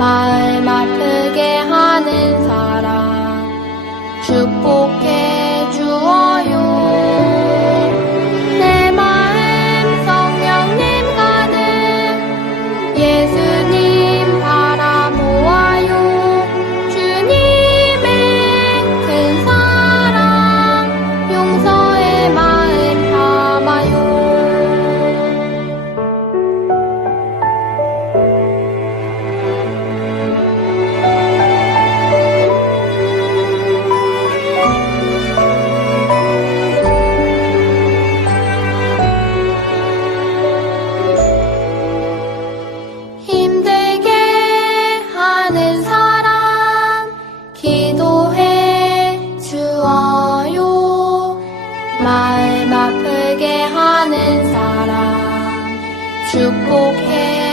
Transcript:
마음 아프게 하는 사람. 축복해. 마음 아프게 하는 사람. 축복해.